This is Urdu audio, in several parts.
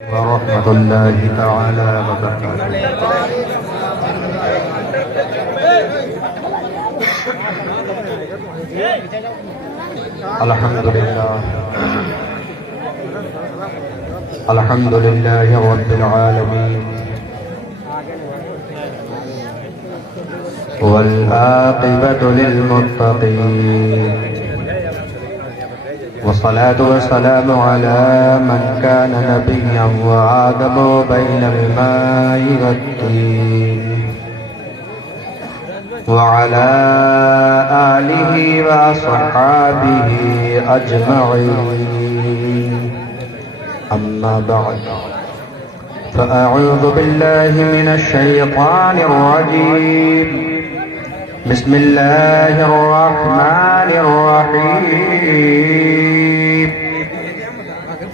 ورحمة الله تعالى وبركاته. الحمد لله رب العالمين، والعاقبة للمتقين، والصلاة والسلام على من كان نبيا وآدم بين الماء والطين، وعلى آله وصحابه أجمعين. أما بعد، فأعوذ بالله من الشيطان الرجيم. بسم الله الرحمن الرحيم.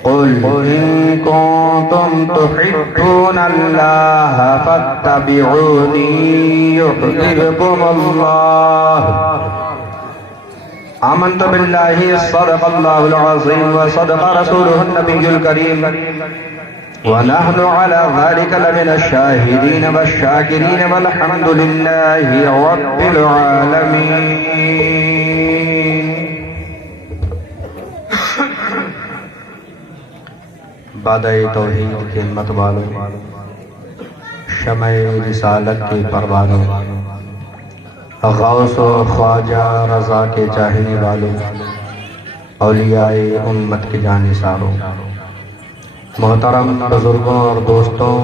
قل إن كنتم تحبون الله فاتبعوني يحببكم الله. آمنت بالله صدق الله العظيم وصدق رسوله النبي الكريم، ونحن على ذلك لمن الشاهدين والشاكرين، والحمد لله رب العالمين. بادئ توحید کے مت والوں، شمع رسالت کے پروانوں، غوث و خواجہ رضا کے چاہنے والوں، اولیاء امت کے جانثاروں، محترم بزرگوں اور دوستوں،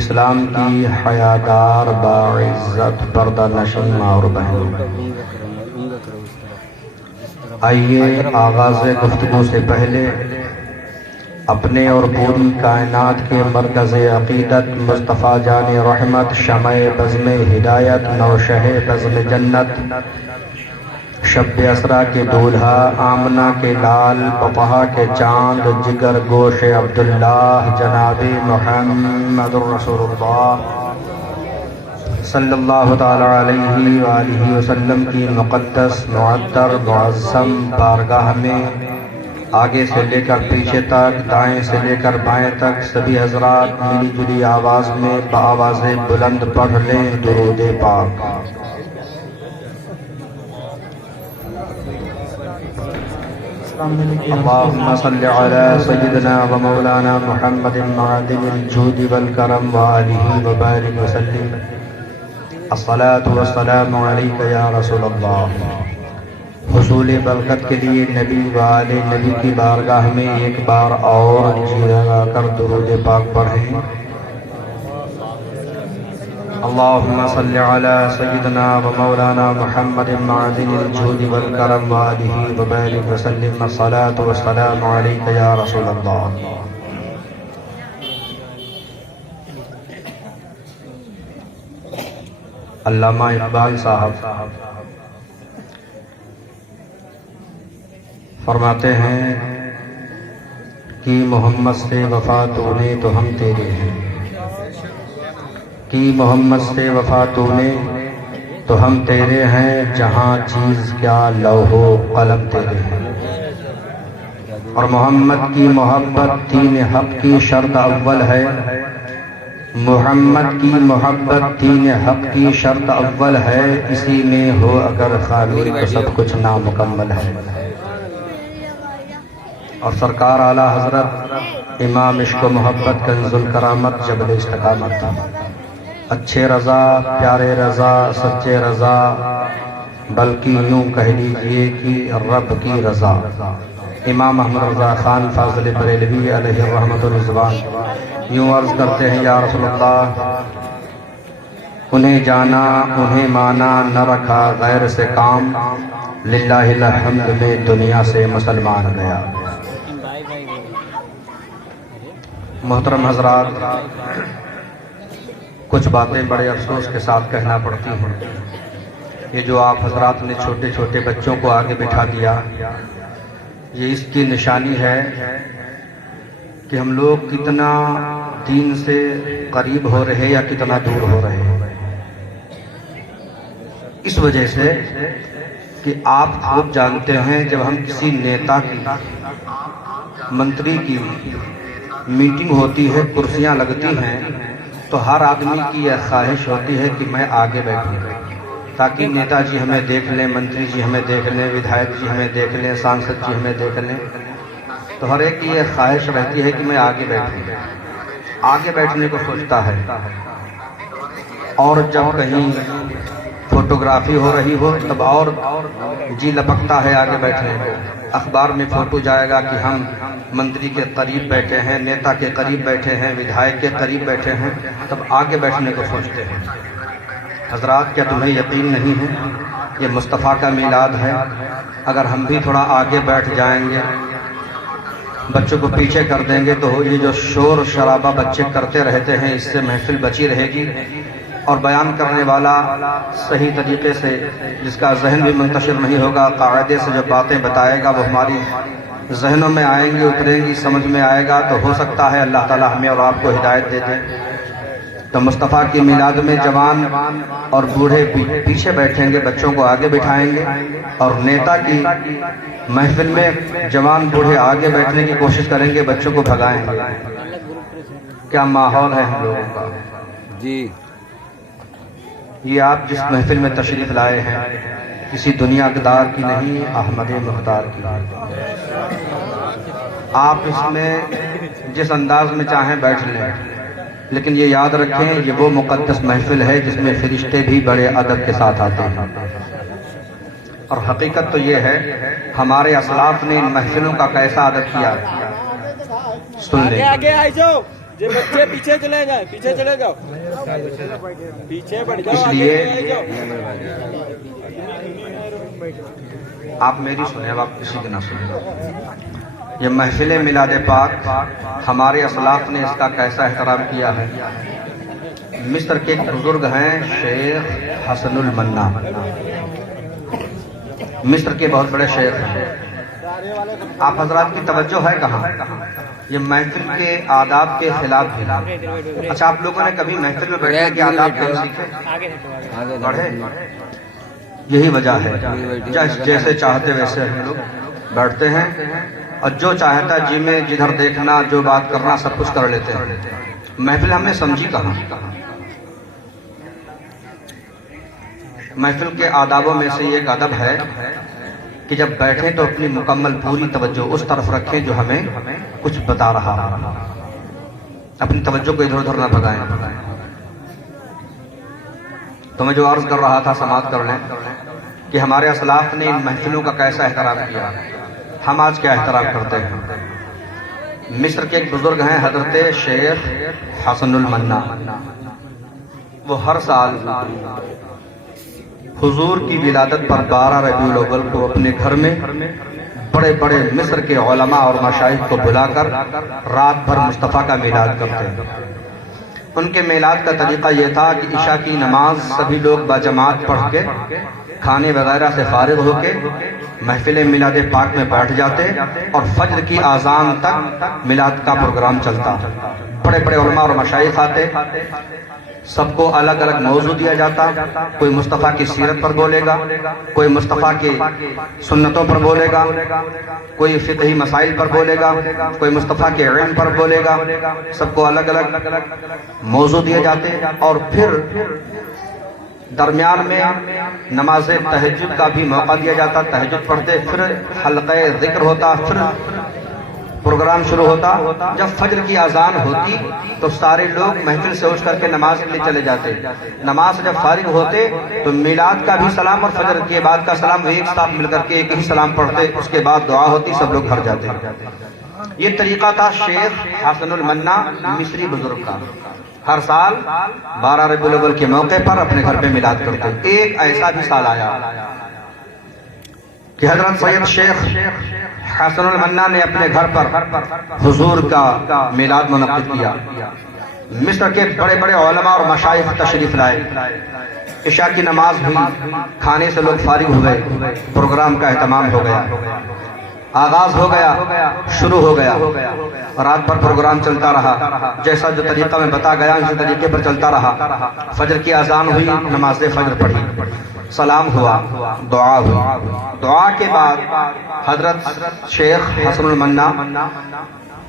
اسلام کی حیادار باعزت پردہ نشین ماں اور بہنوں، آئیے آغاز گفتگو سے پہلے اپنے اور پوری کائنات کے مرکز عقیدت مصطفیٰ جان رحمت، شمع بزم ہدایت، نوشہ بزم جنت، شب اسرا کے دولہا، آمنہ کے لال، پپہا کے چاند، جگر گوش عبداللہ، جناب محمد رسول اللہ صلی اللہ تعالی علیہ وآلہ وسلم کی مقدس معطر معظم بارگاہ میں آگے سے لے کر پیچھے تک، دائیں سے لے کر بائیں تک سبھی حضرات ملی جلی آواز میں بآواز بلند پڑھ لیں درود پاک. اللهم صل على سيدنا ومولانا محمد معدن الجود والكرم وآله وبارك وسلم. الصلاة والسلام عليك يا رسول الله. حصول برکت کے لیے نبی و آل نبی کی بارگاہ میں ایک بار اور جی لگا کر درود پاک پڑھیں. اللهم صل على سيدنا ومولانا محمد معدن الجود والكرم وآله وبارك وسلم. الصلاة والسلام عليك يا رسول الله. علامہ اقبال صاحب فرماتے ہیں کہ محمد سے وفا تو نے تو ہم تیرے ہیں، کہ محمد سے وفا تو نے تو ہم تیرے ہیں، جہاں چیز کیا لوح و قلم تیرے ہیں. اور محمد کی محبت دین حق کی شرط اول ہے، محمد کی محبت دین حق کی شرط اول ہے، اسی میں ہو اگر خالی تو سب کچھ نامکمل ہے. اور سرکار اعلیٰ حضرت امام عشق و محبت کنز الکرامت جبل استقامت، اچھے رضا، پیارے رضا، سچے رضا، بلکہ یوں کہہ لیجئے کہ رب کی رضا، امام احمد رضا خان فاضل بریلوی علیہ الرحمت الرضوان یوں عرض کرتے ہیں: یا رسول اللہ، انہیں جانا انہیں مانا، نہ رکھا غیر سے کام، للہ الحمد میں دنیا سے مسلمان گیا. محترم حضرات، کچھ باتیں بڑے افسوس کے ساتھ کہنا پڑتی ہیں. یہ جو آپ حضرات نے چھوٹے چھوٹے بچوں کو آگے بٹھا دیا، یہ اس کی نشانی ہے کہ ہم لوگ کتنا دین سے قریب ہو رہے یا کتنا دور ہو رہے ہیں. اس وجہ سے کہ آپ خوب جانتے ہیں جب ہم کسی نیتا کی، منتری کی، میٹنگ ہوتی ہے، کرسیاں لگتی ہیں، تو ہر آدمی کی یہ خواہش ہوتی ہے کہ میں آگے بیٹھوں تاکہ نیتا جی ہمیں دیکھ لیں، منتری جی ہمیں دیکھ لیں، ودھائک جی ہمیں دیکھ لیں، سانسد جی ہمیں دیکھ لیں۔ تو ہر ایک کی یہ خواہش رہتی ہے کہ میں آگے بیٹھوں، آگے بیٹھنے کو سوچتا ہے۔ اور جب کہیں فوٹوگرافی ہو رہی ہو تب اور جی لپکتا ہے آگے بیٹھنے کو۔ اخبار میں فوٹو جائے گا کہ ہم منتری کے قریب بیٹھے ہیں، نیتا کے قریب بیٹھے ہیں، ودھائک کے قریب بیٹھے ہیں، تب آگے بیٹھنے کو سوچتے ہیں۔ حضرات، کیا تمہیں یقین نہیں ہے یہ مصطفیٰ کا میلاد ہے؟ اگر ہم بھی تھوڑا آگے بیٹھ جائیں گے، بچوں کو پیچھے کر دیں گے، تو یہ جو شور شرابہ بچے کرتے رہتے ہیں اس سے محفل بچی رہے گی، اور بیان کرنے والا صحیح طریقے سے، جس کا ذہن بھی منتشر نہیں ہوگا، قاعدے سے جو باتیں بتائے گا وہ ہماری ذہنوں میں آئیں گی، اتریں گی، سمجھ میں آئے گا، تو ہو سکتا ہے اللہ تعالی ہمیں اور آپ کو ہدایت دے دے۔ تو مصطفیٰ کی میلاد میں جوان اور بوڑھے پیچھے بیٹھیں گے، بچوں کو آگے بٹھائیں گے، اور نیتا کی محفل میں جوان بوڑھے آگے بیٹھنے کی کوشش کریں گے، بچوں کو بھگائیں گے۔ کیا ماحول ہے ہم لوگوں کا جی۔ یہ آپ جس محفل میں تشریف لائے ہیں کسی دنیا دار کی نہیں، احمد مختار کی۔ آپ اس میں جس انداز میں چاہیں بیٹھ لیں، لیکن یہ یاد رکھیں یہ وہ مقدس محفل ہے جس میں فرشتے بھی بڑے ادب کے ساتھ آتے ہیں۔ اور حقیقت تو یہ ہے ہمارے اسلاف نے ان محفلوں کا کیسا ادب کیا، سن لیں۔ آگے آئے جاؤ، بچے پیچھے چلے جائیں، پیچھے چلے جاؤ، پیچھے بڑھ جاؤ۔ اس لیے آپ میری سنیں، اب آپ کسی کی نہ سنیں۔ یہ محفل میلاد پاک ہمارے اسلاف نے اس کا کیسا احترام کیا ہے۔ مصر کے ایک بزرگ ہیں شیخ حسن المنا، مصر کے بہت بڑے شیخ ہیں۔ آپ حضرات کی توجہ ہے کہاں؟ یہ محفل کے آداب کے خلاف بھی۔ اچھا، آپ لوگوں نے کبھی محفل میں بیٹھنے کے آداب کیوں سیکھے؟ پڑھے؟ یہی وجہ ہے، جیسے چاہتے ویسے ہم لوگ بیٹھتے ہیں، اور جو چاہتا جی میں جدھر دیکھنا، جو بات کرنا، سب کچھ کر لیتے ہیں۔ محفل ہم نے سمجھی کہاں؟ محفل کے آدابوں میں سے ایک ادب ہے کہ جب بیٹھیں تو اپنی مکمل پوری توجہ اس طرف رکھیں جو ہمیں کچھ بتا رہا ہے، اپنی توجہ کو ادھر ادھر نہ بھگائیں۔ تو میں جو عرض کر رہا تھا سماعت کر لیں کہ ہمارے اسلاف نے ان محفلوں کا کیسا احترام کیا، ہم آج کیا احترام کرتے ہیں۔ مصر کے ایک بزرگ ہیں حضرت شیخ حسن المنا، وہ ہر سال حضور کی ولادت پر 12 ربیع الاول کو اپنے گھر میں بڑے بڑے مصر کے علماء اور مشائخ کو بلا کر رات بھر مصطفیٰ کا میلاد کرتے ہیں۔ ان کے میلاد کا طریقہ یہ تھا کہ عشاء کی نماز سبھی لوگ باجماعت پڑھ کے کھانے وغیرہ سے فارغ ہو کے محفل میلاد پاک میں بیٹھ جاتے، اور فجر کی اذان تک میلاد کا پروگرام چلتا۔ بڑے بڑے علماء اور مشائخ آتے، سب کو الگ الگ موضوع دیا جاتا، کوئی مصطفیٰ کی سیرت پر بولے گا، کوئی مصطفیٰ کی سنتوں پر بولے گا، کوئی فقہی مسائل پر بولے گا، کوئی مصطفیٰ کے علم پر بولے گا، سب کو الگ الگ موضوع دیے جاتے، اور پھر درمیان میں نماز تہجد کا بھی موقع دیا جاتا، تہجد پڑھتے، پھر حلقہ ذکر ہوتا، پھر پروگرام شروع ہوتا۔ جب فجر کی اذان ہوتی تو سارے لوگ محفل سے اٹھ کر کے نماز کے لیے چلے جاتے، نماز سے جب فارغ ہوتے تو میلاد کا بھی سلام اور فجر کے بعد کا سلام ایک ساتھ مل کر کے ایک ہی سلام پڑھتے، اس کے بعد دعا ہوتی، سب لوگ گھر جاتے۔ یہ طریقہ تھا شیخ حسن المنا مصری بزرگ کا، ہر سال 12 ربیع الاول کے موقع پر اپنے گھر پہ میلاد کرتے۔ ایک ایسا بھی سال آیا کہ حضرت سید شیخ حسن المنا نے اپنے گھر پر حضور کا میلاد منعقد کیا۔ مصر کے بڑے بڑے علماء اور مشائخ تشریف لائے، عشاء کی نماز ہوئی، کھانے سے لوگ فارغ ہوئے، پروگرام کا اہتمام ہو گیا، آغاز ہو گیا، شروع ہو گیا، رات بھر پروگرام چلتا رہا، جیسا جو طریقہ میں بتا گیا اسی طریقے پر چلتا رہا۔ فجر کی اذان ہوئی، نماز فجر پڑھی، سلام ہوا، دعا ہوئی۔ دعا کے بعد حضرت شیخ حسن المنا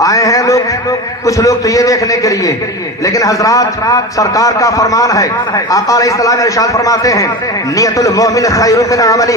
آئے ہیں لوگ، کچھ لوگ تو یہ دیکھنے کے لیے، لیکن حضرات سرکار کا فرمان ہے، آقا علیہ السلام ارشاد فرماتے ہیں نیت المومن خیر من عملی،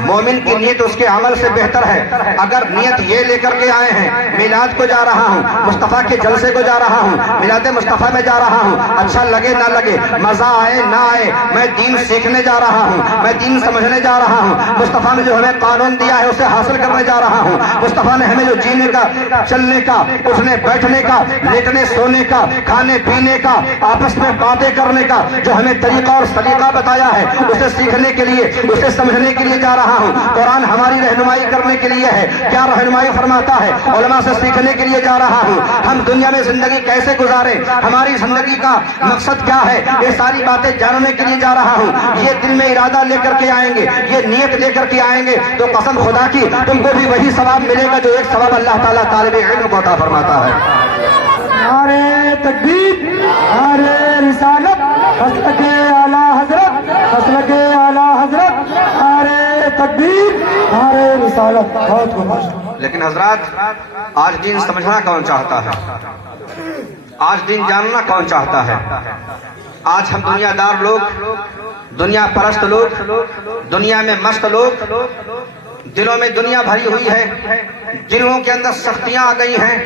مومن کی نیت اس کے عمل سے بہتر ہے۔ اگر نیت یہ لے کر کے آئے ہیں میلاد کو جا رہا ہوں، مصطفیٰ کے جلسے کو جا رہا ہوں، میلاد مصطفیٰ میں جا رہا ہوں، اچھا لگے نہ لگے، مزہ آئے نہ آئے، میں دین سیکھنے جا رہا ہوں، میں دین سمجھنے جا رہا ہوں، مصطفیٰ نے جو ہمیں قانون دیا ہے اسے حاصل کرنے جا رہا ہوں، مصطفیٰ نے ہمیں جو جینے کا، چلنے کا، اٹھنے بیٹھنے کا، لیٹنے سونے کا، کھانے پینے کا، آپس میں باتیں کرنے کا جو ہمیں طریقہ اور سلیقہ بتایا ہے، اسے سیکھنے کے لیے، اسے سمجھنے کے لیے جا رہا ہوں۔ قرآن ہماری رہنمائی کرنے کے لیے ہے، کیا رہنمائی فرماتا ہے؟ علماء سے سیکھنے کے لیے جا رہا ہوں، ہم دنیا میں زندگی کیسے گزاریں، ہماری زندگی کا مقصد کیا ہے، یہ ساری باتیں جاننے کے لیے جا رہا ہوں۔ یہ دل میں ارادہ لے کر کے آئیں گے، یہ نیت لے کر کے آئیں گے تو قسم خدا کی تم کو بھی وہی ثواب ملے گا جو ایک ثواب اللہ تعالیٰ طالب علم کو عطا فرماتا ہے۔ نعرے تکبیر، نعرے رسالت، مسلک اعلیٰ حضرت، مسلک اعلیٰ حضرت، نعرے تکبیر، نعرے رسالت۔ بہت خوب۔ لیکن حضرات آج دین سمجھنا کون چاہتا ہے؟ آج دین جاننا کون چاہتا ہے؟ آج ہم دنیا دار لوگ، دنیا پرست لوگ، دنیا میں مست لوگ، دلوں میں دنیا بھری ہوئی ہے، دلوں کے اندر سختیاں آ گئی ہیں۔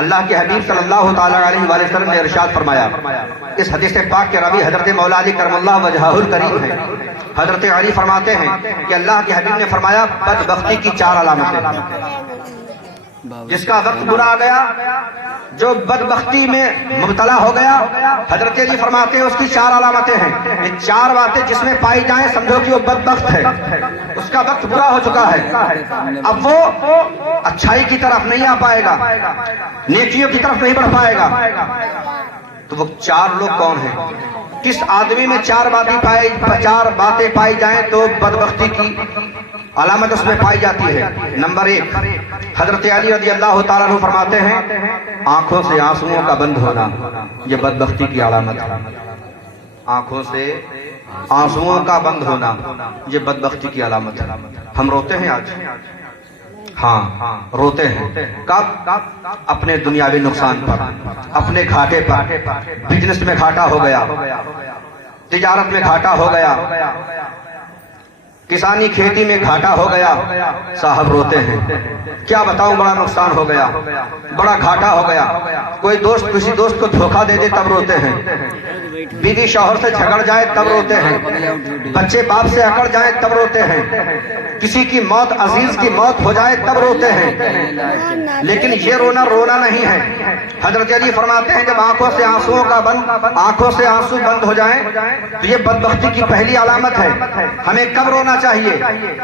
اللہ کے حبیب صلی اللہ تعالی علیہ وآلہ وسلم نے ارشاد فرمایا، اس حدیث پاک کے راوی حضرت مولا علی کرم اللہ وجہہ الکریم ہے۔ حضرت علی فرماتے ہیں کہ اللہ کے حبیب نے فرمایا بدبختی کی 4 علامتیں، جس کا وقت برا آ گیا، جو بدبختی میں مبتلا ہو گیا، حضرت علی فرماتے ہیں اس کی 4 علامتیں ہیں۔ یہ 4 باتیں جس میں پائی جائیں سمجھو کہ وہ بدبخت ہے، اس کا وقت برا ہو چکا ہے، اب وہ اچھائی کی طرف نہیں آ پائے گا، نیکیوں کی طرف نہیں بڑھ پائے گا۔ تو وہ 4 لوگ کون ہیں؟ کس آدمی میں 4 باتیں پائی جائیں تو بدبختی کی علامت اس میں پائی جاتی ہے؟ نمبر 1، حضرت علی رضی اللہ تعالیٰ عنہ فرماتے ہیں آنکھوں سے آنسوؤں کا بند ہونا، یہ بدبختی کی علامت ہے۔ آنکھوں سے آنسوؤں کا بند ہونا یہ بدبختی کی علامت ہے۔ ہم روتے ہیں آج، ہاں روتے ہیں، کب؟ اپنے دنیاوی نقصان پر، اپنے گھاٹے پر، بزنس میں گھاٹا ہو گیا، تجارت میں گھاٹا ہو گیا، کسانی کھیتی میں گھاٹا ہو گیا، صاحب روتے ہیں۔ کیا بتاؤں، بڑا نقصان ہو گیا، بڑا گھاٹا ہو گیا۔ کوئی دوست کسی دوست کو دھوکہ دے دے تب روتے ہیں، بیوی شوہر سے جھگڑ جائے تب روتے ہیں، بچے باپ سے اکڑ جائیں تب روتے ہیں، کسی کی موت، عزیز کی موت ہو جائے تب روتے ہیں۔ لیکن یہ رونا نہیں ہے۔ حضرت علی فرماتے ہیں جب آنکھوں سے آنسو بند ہو جائیں تو یہ بدبختی کی پہلی علامت ہے۔ ہمیں کب رونا چاہیے؟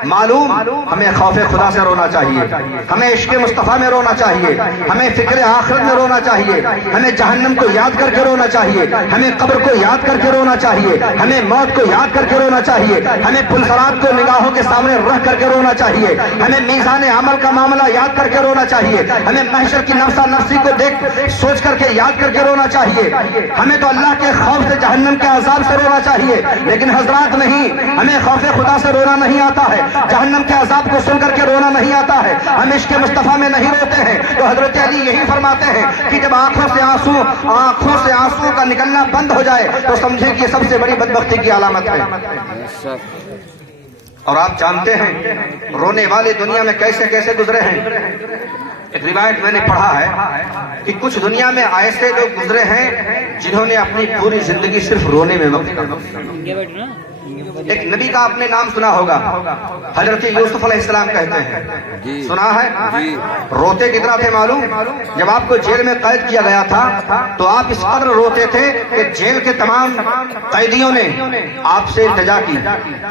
معلوم، ہمیں خوف خدا سے رونا چاہیے، ہمیں عشق مصطفیٰ میں رونا چاہیے، ہمیں فکر آخرت میں رونا چاہیے، ہمیں جہنم کو یاد کر کے رونا چاہیے، ہمیں قبر کو یاد کر کے رونا چاہیے، ہمیں موت کو یاد کر کے رونا چاہیے، ہمیں پلسرات کو نگاہوں کے سامنے رکھ کر کے رونا چاہیے، ہمیں میزان عمل کا معاملہ یاد کر کے رونا چاہیے، ہمیں محشر کی نفسا نفسی کو سوچ کر کے یاد کر کے رونا چاہیے، ہمیں تو اللہ کے خوف سے، جہنم کے عذاب سے رونا چاہیے۔ لیکن حضرات نہیں، ہمیں خوف خدا سے رونا نہیں آتا ہے، جہنم کے عذاب کو سن کر کے رونا نہیں آتا ہے، ہم عشق مصطفیٰ میں نہیں روتے ہیں۔ تو حضرت علی یہی فرماتے ہیں کہ جب آنکھوں سے آنسو کا نکلنا بند ہو جائے تو سمجھے کہ یہ سب سے بڑی بدبختی کی علامت ہے۔ اور آپ جانتے ہیں رونے والے دنیا میں کیسے کیسے گزرے ہیں۔ ایک روایت میں نے پڑھا ہے کہ کچھ دنیا میں ایسے لوگ گزرے ہیں جنہوں نے اپنی پوری زندگی صرف رونے میں وقت کر۔ ایک نبی کا آپ نے نام سنا ہوگا، حضرت یوسف علیہ السلام کہتے ہیں، سنا ہے؟ روتے کتنا تھے معلوم؟ جب آپ کو جیل میں قید کیا گیا تھا تو آپ اس قدر روتے تھے کہ جیل کے تمام قیدیوں نے آپ سے التجا کی،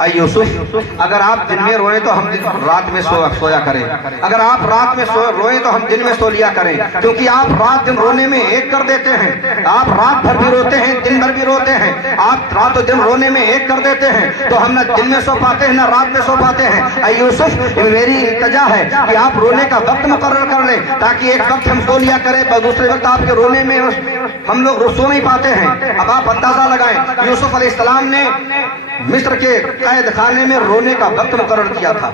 اے یوسف اگر آپ دن میں روئیں تو ہم رات میں سویا کریں، اگر آپ رات میں روئیں تو ہم دن میں سو لیا کریں، کیونکہ آپ رات دن رونے میں ایک کر دیتے ہیں، آپ رات بھر بھی روتے ہیں، دن بھر بھی روتے ہیں، آپ رات و دن رونے میں ایک کر دیتے ہیں۔ تو ہم نہ دن میں سو پاتے ہیں نہ رات میں سو پاتے ہیں. اے یوسف میری التجا ہے کہ آپ رونے کا وقت مقرر کر لیں تاکہ ایک وقت ہم سو لیا کریں دوسرے وقت آپ کے رونے میں ہم لوگ سو نہیں پاتے ہیں. اب آپ اندازہ لگائیں یوسف علیہ السلام نے مصر کے قید خانے میں رونے کا وقت مقرر کیا تھا,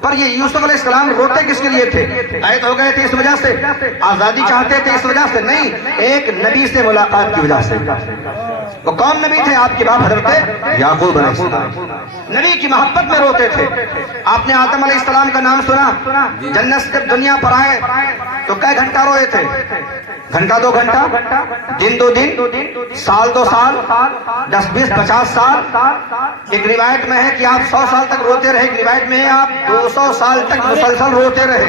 پر یہ یوسف علیہ السلام روتے کس کے لیے تھے؟ قید ہو گئے تھے اس وجہ سے, آزادی چاہتے تھے اس وجہ سے نہیں, ایک نبی سے ملاقات کی وجہ سے. وہ کون نبی تھے؟ آپ کے باپ حضرت یعقوب علیہ السلام. نبی کی محبت میں روتے تھے. آپ نے آدم علیہ السلام کا نام سنا؟ جنت سے جب دنیا پر آئے تو کئی گھنٹہ روئے تھے؟ گھنٹہ 2 گھنٹہ, دن 2 دن, سال 2 سال, 10 20 50 سال. ایک روایت میں ہے کہ آپ 100 سال تک روتے رہے, ایک روایت میں ہے آپ 200 سال تک مسلسل روتے رہے.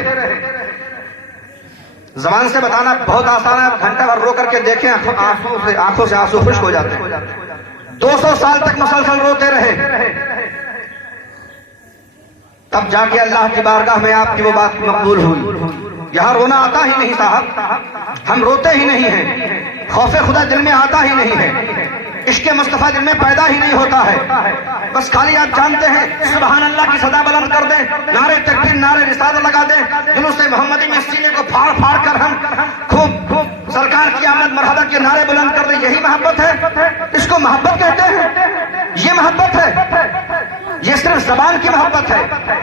زبان سے بتانا بہت آسان ہے, آپ گھنٹہ بھر رو کر کے دیکھیں آنکھوں سے آنسو خشک ہو جاتے ہیں. 200 سال تک مسلسل روتے رہے, تب جا کے اللہ کی بارگاہ میں آپ کی وہ بات مقبول ہوئی. یہاں رونا آتا ہی نہیں صاحب, ہم روتے ہی نہیں ہیں, خوف خدا دل میں آتا ہی نہیں ہے, عشق مصطفیٰ دل میں پیدا ہی نہیں ہوتا ہے. بس خالی آپ جانتے ہیں سبحان اللہ کی صدا بلند کر دیں, نعرے تکبیر نعرے رسالت لگا دیں, جلوس محمدی میں سینے کو پھاڑ پھاڑ کر ہم خوب سرکار کی آمد مرحبا کے نعرے بلند کر دیں. یہی محبت ہے, اس کو محبت کہتے ہیں. یہ محبت ہے, یہ صرف زبان کی محبت ہے.